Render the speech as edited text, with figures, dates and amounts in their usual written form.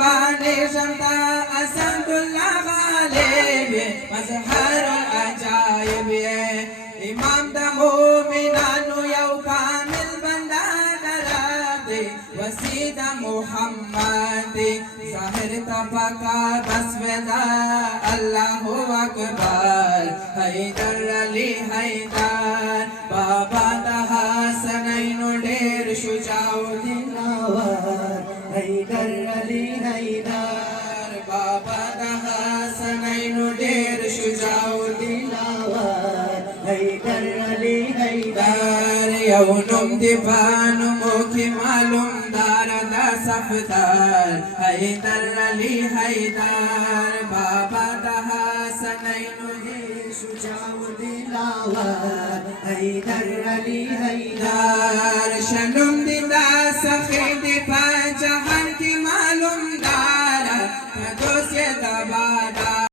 قرباني شمتا أسد الله غالب مظهر العجائب إمام دا مؤمنان يو كامل بندا درادي وسيد محمد ظاهر تفكا بسودا الله أكبر حيدر علي حيدر بابا دا حسنين ډېر شجاع دلاور حيدر علي حيدر بابا دا حسنين ډېر شجاع دلاور حيدر علي حيدر یو نوم دی بانمو کی معلوم دار دا صفدار حیدر علی حیدر بابا دا حسنین ډېر شجاع دلاور حیدر علی حیدر شنوم دی دا سخی